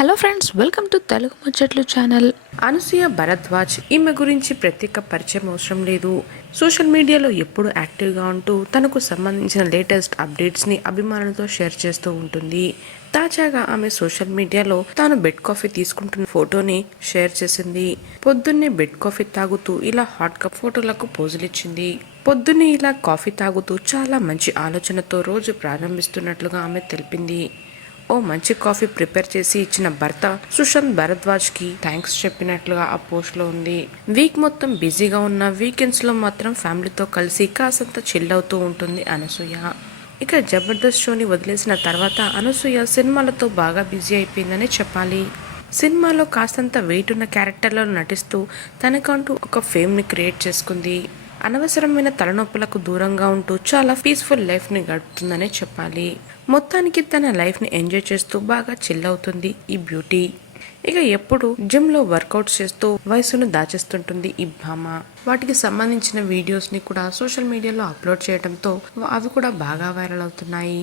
Hello friends welcome to Telugu ముచ్చట్లు channel Anasuya Bharadwaj ఈమె గురించి ప్రత్యేక పరిచయం అవసరం లేదు. సోషల్ మీడియాలో ఎప్పుడు యాక్టివ్గా ఉంటూ తనకు సంబంధించిన లేటెస్ట్ అప్డేట్స్ని అభిమానులతో షేర్ చేస్తూ ఉంటుంది. తాజాగా ఆమె సోషల్ మీడియాలో తాను బెడ్ కాఫీ తీసుకుంటున్న ఫోటోని షేర్ చేసింది. పొద్దున్నే బెడ్ కాఫీ తాగుతూ ఇలా హాట్ కప్ ఫోటోలకు పోజులిచ్చింది పొద్దున్నే ఇలా కాఫీ తాగుతూ చాలా మంచి ఆలోచనతో రోజు ప్రారంభిస్తున్నట్లుగా ఆమె తెలిపింది. ఓ మంచి కాఫీ ప్రిపేర్ చేసి ఇచ్చిన భర్త సుశాంత్ భరద్వాజ్కి థ్యాంక్స్ చెప్పినట్లుగా ఆ పోస్ట్లో ఉంది. వీక్ మొత్తం బిజీగా ఉన్న వీకెండ్స్లో మాత్రం ఫ్యామిలీతో కలిసి కాసంత చిల్ అవుతూ ఉంటుంది అనసూయ. ఇక జబర్దస్త్ షోని వదిలేసిన తర్వాత అనసూయ సినిమాలతో బాగా బిజీ అయిపోయిందని చెప్పాలి. సినిమాలో కాస్తంత వెయిట్ ఉన్న క్యారెక్టర్లో నటిస్తూ తనకంటూ ఒక ఫేమ్ని క్రియేట్ చేసుకుంది. అనవసరమైన తలనొప్పులకు దూరంగా ఉంటూ చాలా పీస్ఫుల్ లైఫ్ని గడుపుతుందనే చెప్పాలి. మొత్తానికి తన లైఫ్ని ఎంజాయ్ చేస్తూ బాగా చిల్ అవుతుంది ఈ బ్యూటీ ఇక ఎప్పుడు జిమ్లో వర్కౌట్స్ చేస్తూ వయసును దాచేస్తుంటుంది ఈ భామ. వాటికి సంబంధించిన వీడియోస్ని కూడా సోషల్ మీడియాలో అప్లోడ్ చేయడంతో అవి కూడా బాగా వైరల్ అవుతున్నాయి.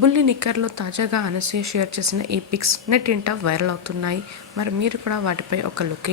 బుల్లి నిక్కర్లో తాజాగా అనసూయ షేర్ చేసిన ఈ పిక్స్ నెట్టింట వైరల్ అవుతున్నాయి. మరి మీరు కూడా వాటిపై ఒక లుక్